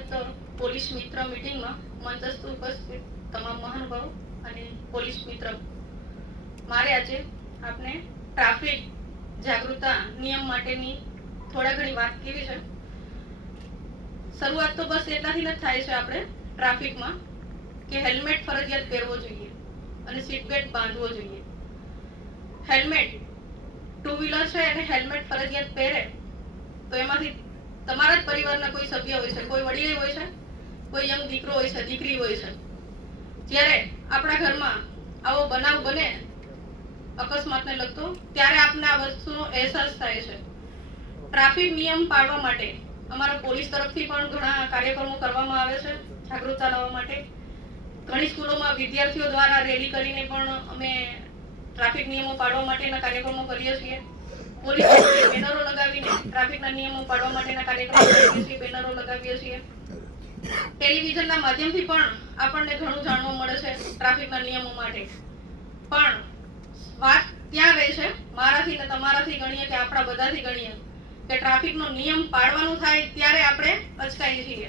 નવયુવત police મિત્ર મીટિંગમાં મંચસ્થ ઉપસ્થિત તમામ મહાનુભાવો અને પોલીસ મિત્ર, મારે આજે આપણે ટ્રાફિક જાગૃતતા નિયમ માટેની થોડા ઘણી વાત કેવી છે. શરૂઆત તો બસ એટલાથી જ થાય છે આપણે ટ્રાફિકમાં કે હેલ્મેટ ફરજિયાત પહેરવો જોઈએ અને સીટ બેલ્ટ બાંધવો જોઈએ. હેલ્મેટ ટુ વ્હીલર છે અને હેલ્મેટ ફરજિયાત પહેરે તો એમાંથી તમારા જ પરિવારના કોઈ સભ્ય હોય છે, કોઈ વડીલ હોય છે, કોઈ યંગ દીકરો હોય છે, દીકરી હોય છે. જ્યારે આપણા ઘરમાં આવો બનાવ બને અકસ્માતને લગતો, ત્યારે આપને આ વસ્તુનો અહેસાસ થાય છે. ટ્રાફિક નિયમ પાળવા માટે અમારા પોલીસ તરફથી પણ ઘણા કાર્યક્રમો કરવામાં આવે છે જાગૃતતા લાવવા માટે. ઘણી સ્કૂલોમાં વિદ્યાર્થીઓ દ્વારા રેલી કરીને પણ અમે ટ્રાફિક નિયમો પાળવા માટેના કાર્યક્રમો કરીએ છીએ. પોલીસ બેનરો લગાવીને ટ્રાફિકના નિયમો પાળવા માટેના કાર્યક્રમો કરીએ છીએ, બેનરો લગાવીએ છીએ. ટેલિવિઝનના માધ્યમથી પણ આપણને ઘણું જાણવા મળે છે ટ્રાફિકના નિયમો માટે. પણ વાત ત્યાં રહે છે, મારાથી ને તમારાથી ગણીએ કે આપણા બધાથી ગણીએ કે ટ્રાફિકનો નિયમ પાળવાનું થાય ત્યારે આપણે અચકાઈએ છીએ.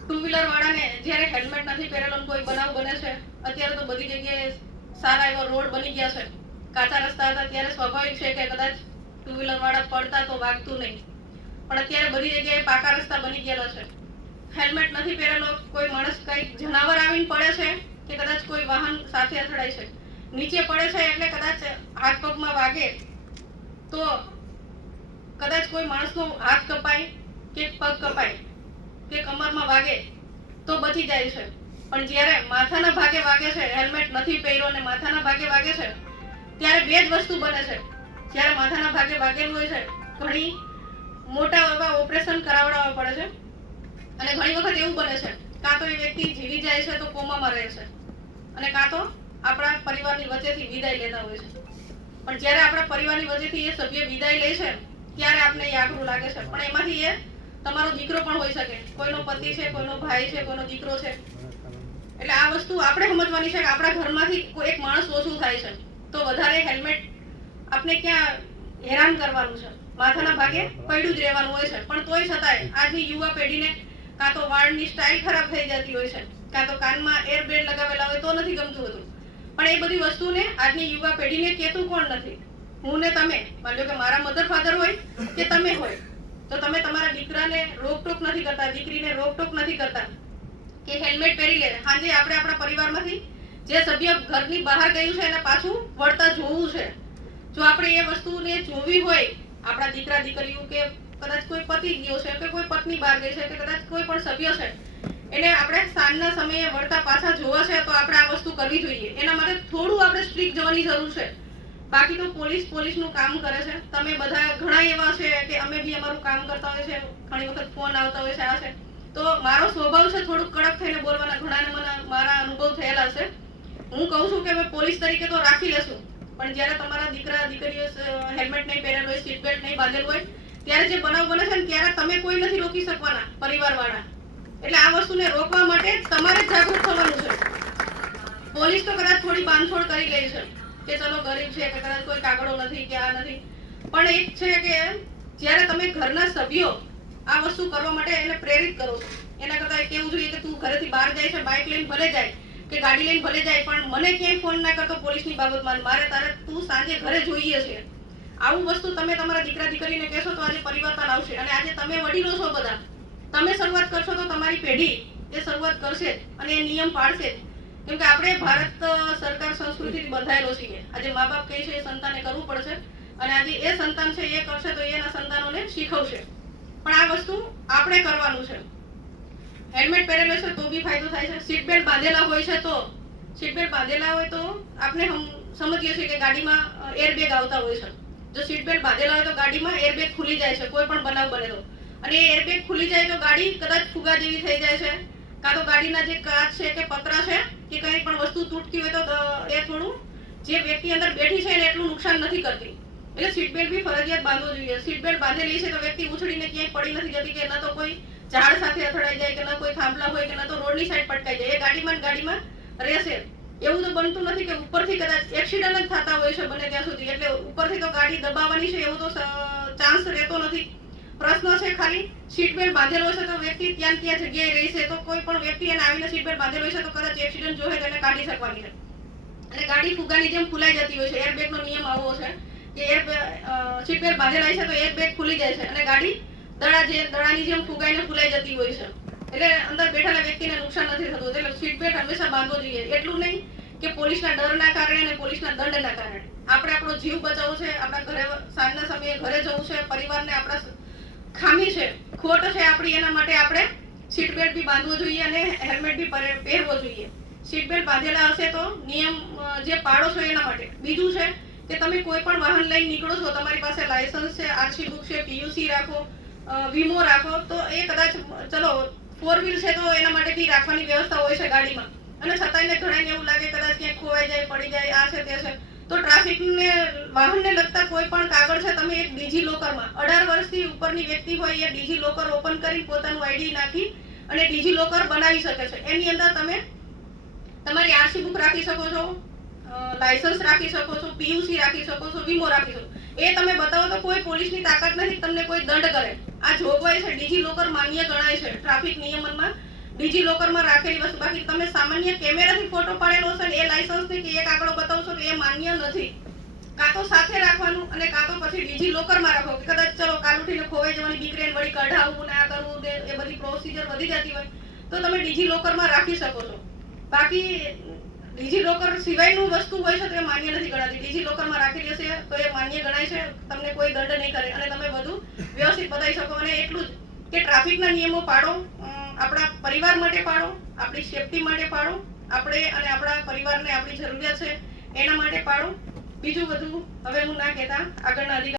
ટુ વ્હીલર વાળાને જ્યારે હેલ્મેટ નથી પહેરેલો કોઈ બનાવ બને છે, અત્યારે તો બધી જગ્યાએ સારા એવા રોડ બની ગયા છે. કાચા રસ્તા હતા ત્યારે સ્વાભાવિક છે કે કદાચ ટુ વ્હીલર વાળા પડતા તો વાગતું નહીં, પણ અત્યારે બધી જગ્યાએ પાકા રસ્તા બની ગયેલા છે. હેલ્મેટ નથી પહેરેલો કોઈ માણસ કઈ જનાવર આવીને પડે છે કે કદાચ કોઈ વાહન સાથે અથડાય છે, નીચે પડે છે એટલે કદાચ હાથ પગમાં વાગે તો કદાચ કોઈ માણસનો હાથ કપાય કે પગ કપાય કે કમરમાં વાગે તો બચી જાય છે. પણ જ્યારે માથાના ભાગે વાગે છે, હેલ્મેટ નથી પહેર્યો અને માથાના ભાગે વાગે છે, ત્યારે બે જ વસ્તુ બને છે. જ્યારે માથાના ભાગે વાગેલું હોય છે, ઘણી મોટા એવા ઓપરેશન કરાવડાવવા પડે છે અને ઘણી વખત એવું બને છે કાં તો એ વ્યક્તિ જીવી જાય છે તો કોમામાં રહે છે અને કાં તો આપણા પરિવારની વચ્ચેથી વિદાય લેતા હોય છે. પણ જ્યારે આપણા પરિવારની વચ્ચેથી એ સભ્ય વિદાય લે છે ત્યારે આપને એ આઘરું લાગે છે. પણ એમાંથી એ તમારો દીકરો પણ હોઈ શકે, કોઈનો પતિ છે, કોઈનો ભાઈ છે, કોઈનો દીકરો છે. એટલે આ વસ્તુ આપણે સમજવાની છે કે આપણા ઘરમાંથી કોઈ એક માણસ ઓછું થાય છે તો વધારે હેલ્મેટ આપણે ક્યાં હેરાન કરવાનું છે, માથાના ભાગે પડ્યું જ રહેવાનું હોય છે. પણ તોય છતાંય આજની યુવા પેઢીને કાં તો વાળની સ્ટાઇલ ખરાબ થઈ જતી હોય છે, કાં તો કાનમાં એરબેડ લગાવેલા હોય તો નથી ગમતું હતું. પણ એ બધી વસ્તુને આજની યુવા પેઢીને કહેતું કોણ નથી? હું ને તમે. માની લો કે મારા મધર ફાધર હોય કે તમે હોય તો તમે તમારા દીકરાને રોકટોક નથી કરતા, દીકરીને રોકટોક નથી કરતા કે હેલ્મેટ પહેરી લે. સાંજે આપણે આપણા પરિવારમાંથી જે સભ્ય ઘરની બહાર ગયું છે એને પાછું વળતા જોવું છે. જો આપણે એ વસ્તુને જોવી હોય, આપણા દીકરા દીકરીઓ કે કદાચ કોઈ પતિ ગયો છે કે કોઈ પત્ની બહાર ગઈ છે કે કદાચ કોઈ પણ સભ્ય છે એને આપણે સાંજના સમયે વળતા પાછા જોવા છે તો આપણે આ વસ્તુ કરવી જોઈએ. એના માટે થોડું આપણે સ્ટ્રિક્ટ જવાની જરૂર છે. બાકી તો પોલીસનું કામ કરે છે. તમે બધા ઘણા એવા છે કે અમે બી અમારું કામ કરતા હોય છે, ઘણી વખત ફોન આવતા હોય છે, આ છે તો મારો સ્વભાવ છે થોડુંક કડક થઈને બોલવાના. ઘણાને મને મારા અનુભવ થયેલા છે. હું કહું છું કે અમે પોલીસ તરીકે તો રાખી લેશું, પણ જ્યારે તમારા દીકરા દીકરીઓ હેલ્મેટ નહીં પહેરેલું હોય, સીટ બેલ્ટ નહીં બાંધેલું હોય, ત્યારે જે બનાવ બને છે ને ત્યારે તમે કોઈ નથી રોકી શકવાના, પરિવારવાળા. એટલે આ વસ્તુને રોકવા માટે તમારે જાગૃત થવાનું છે. પોલીસ તો કદાચ થોડી બાંધછોડ કરી લે છે કે ચલો ગરીબ છે કે કદાચ કોઈ કાગળો નથી કે આ નથી, પણ એક છે કે જ્યારે તમે ઘરના સભ્યો આ વસ્તુ કરવા માટે એને પ્રેરિત કરો છો, એના કરતા કેવું જોઈએ કે તું ઘરેથી બહાર જાય છે, બાઇક લઈને ભલે જાય કે ગાડી લઈને ભલે જાય, પણ મને ક્યાંય ફોન ના કરતો પોલીસની બાબતમાં, મારે તારે તું સાંજે ઘરે જોઈએ છે. આવું વસ્તુ તમે તમારા દીકરા દીકરીને કહેશો તો આજે પરિવર્તન આવશે. અને આજે તમે વડીલો છો બધા, તમે શરૂઆત કરશો તો તમારી પેઢી એ શરૂઆત કરશે અને એ નિયમ પાળશે. કેમ કે આપણે ભારત સરકાર સંસ્કૃતિથી બંધાયેલો છીએ. આજે મા બાપ કહે છે એ સંતાને કરવું પડશે અને આજે એ સંતાન છે એ કરશે તો એના સંતાનોને શીખવશે. પણ આ વસ્તુ આપણે કરવાનું છે. હેલ્મેટ પહેરેલો છે તો બી ફાયદો થાય છે. સીટ બેલ્ટ બાંધેલા હોય છે તો આપણે સમજીએ છીએ કે ગાડીમાં એરબેગ આવતા હોય છે. જો સીટ બેલ્ટ બાંધેલા હોય તો ગાડીમાં એરબેગ ખુલી જાય છે કોઈ પણ બનાવ બને તો, અને એ એરબેગ ખુલી જાય તો ગાડી કદાચ ફુગા જેવી થઈ જાય છે, કાં તો ગાડીના જે કાચ છે કે પતરા છે કે કંઈ પણ વસ્તુ તૂટતી હોય તો એ થોડું જે વ્યક્તિ અંદર બેઠી છે એને એટલું નુકસાન નથી કરતી. એટલે સીટ બેલ્ટ બી ફરજિયાત બાંધવો જોઈએ. સીટ બેલ્ટ બાંધેલી છે તો વ્યક્તિ ઉછળીને ક્યાંય પડી નથી જતી કે ન તો કોઈ ઝાડ સાથે અથડાઈ જાય કે ન કોઈ થાંભલા હોય કે ન તો રોડની સાઈડ પટકાઈ જાય. એ ગાડીમાં રહેશે. એવું તો બનતું નથી કે ઉપરથી કદાચ એક્સિડન્ટ જ થતા હોય છે બને ત્યાં સુધી. એટલે ઉપરથી તો ગાડી દબાવવાની છે એવું તો ચાન્સ રહેતો નથી. પ્રશ્ન છે ખાલી સીટ બેલ્ટ બાંધેલો હશે તો વ્યક્તિ ત્યાં જગ્યાએ રહેશે, તો કોઈ પણ વ્યક્તિ એને આવીને સીટ બેલ્ટ બાંધેલો હશે તો કદાચ એક્સિડન્ટ જોશે તો એને કાઢી શકવાની છે. અને ગાડી ફુગાની જેમ ફૂલાઈ જતી હોય છે. એરબેગનો નિયમ આવો છે કે સીટ બેલ્ટ બાંધેલા છે તો એરબેગ ખુલી જાય છે અને ગાડી દડાની જેમ ફુગાઈને ફૂલાઈ જતી હોય છે. એટલે અંદર બેઠેલા વ્યક્તિને નુકસાન નથી થતું. એટલે સીટ બેલ્ટ હંમેશા બાંધવો જોઈએ. એટલું નહીં કે પોલીસના ડરના કારણે અને પોલીસના દંડના કારણે. આપણે આપણો જીવ બચાવવો છે, આપણા ઘરે સાંજના સમયે ઘરે જવું છે, પરિવારને આપણા ખામી છે, ખોટ છે આપણી, એના માટે આપણે સીટ બેલ્ટ બી બાંધવો જોઈએ અને હેલ્મેટ બી પહેરવો જોઈએ. સીટ બેલ્ટ બાંધેલા હશે તો નિયમ જે પાડો છો એના માટે. બીજું છે કે તમે કોઈ પણ વાહન લઈને નીકળો છો, તમારી પાસે લાયસન્સ છે, આરસી બુક છે, પીયુસી રાખો, વીમો રાખો, તો એ કદાચ ચલો 4 વ્હીલ છે તો એના માટે બી રાખવાની વ્યવસ્થા હોય છે ગાડીમાં. અને છતાંય ઘણાને એવું લાગે કદાચ ક્યાંક ખોવાઈ જાય, પડી જાય, આ છે તે છે, તો ટ્રાફિકને વાહનને લગતા કોઈ પણ કાગળ છે તમે એક ડીજી લોકરમાં 18 વર્ષથી ઉપરની વ્યક્તિ હોય એ ડીજી લોકર ઓપન કરી પોતાનું આઈડી નાખી અને ડીજી લોકર બનાવી શકે છે. એની અંદર તમે તમારી આરસી બુક રાખી શકો છો, લાયસન્સ રાખી શકો છો, પીયુસી રાખી શકો છો, વીમો રાખી શકો. એ તમે બતાવો તો કોઈ પોલીસની તાકાત નથી તમને કોઈ દંડ કરે. આ જોગવાઈ છે, ડીજી લોકર માન્ય ગણાય છે ટ્રાફિક નિયમનમાં. ડીજી લોકરમાં રાખેલી વસ્તુ. બાકી તમે સામાન્ય કેમેરાથી ફોટો પાડેલો હશે ને એ લાયસન્સની કે એક આંકડો બતાવશો તો એ માન્ય નથી. કાં તો સાથે રાખવાનું અને કાં તો પછી ડીજી લોકરમાં રાખો કે કદાચ ચલો કાલ ઉઠીને ખોવાઈ જવાની બીક રહે, વળી કઢાવવું ને આ કરવું ને એ બધી પ્રોસિજર વધી જતી હોય તો તમે ડીજી લોકરમાં રાખી શકો છો. બાકી ડીજી લોકર સિવાયનું વસ્તુ હોય છે તો એ માન્ય નથી ગણાતી. ડીજી લોકરમાં રાખેલી હશે તો એ માન્ય ગણાય છે, તમને કોઈ દંડ નહીં કરે અને તમે બધું વ્યવસ્થિત બતાવી શકો. અને એટલું જ કે ટ્રાફિકના નિયમો પાડો, આપણા પરિવાર માટે પાડો, આપણી સેફટી માટે પાડો, આપણે અને આપણા પરિવારને આપણી જરૂરિયાત છે એના માટે પાડો. બીજું બધું હવે હું ના કહેતા આગળના અધિકારી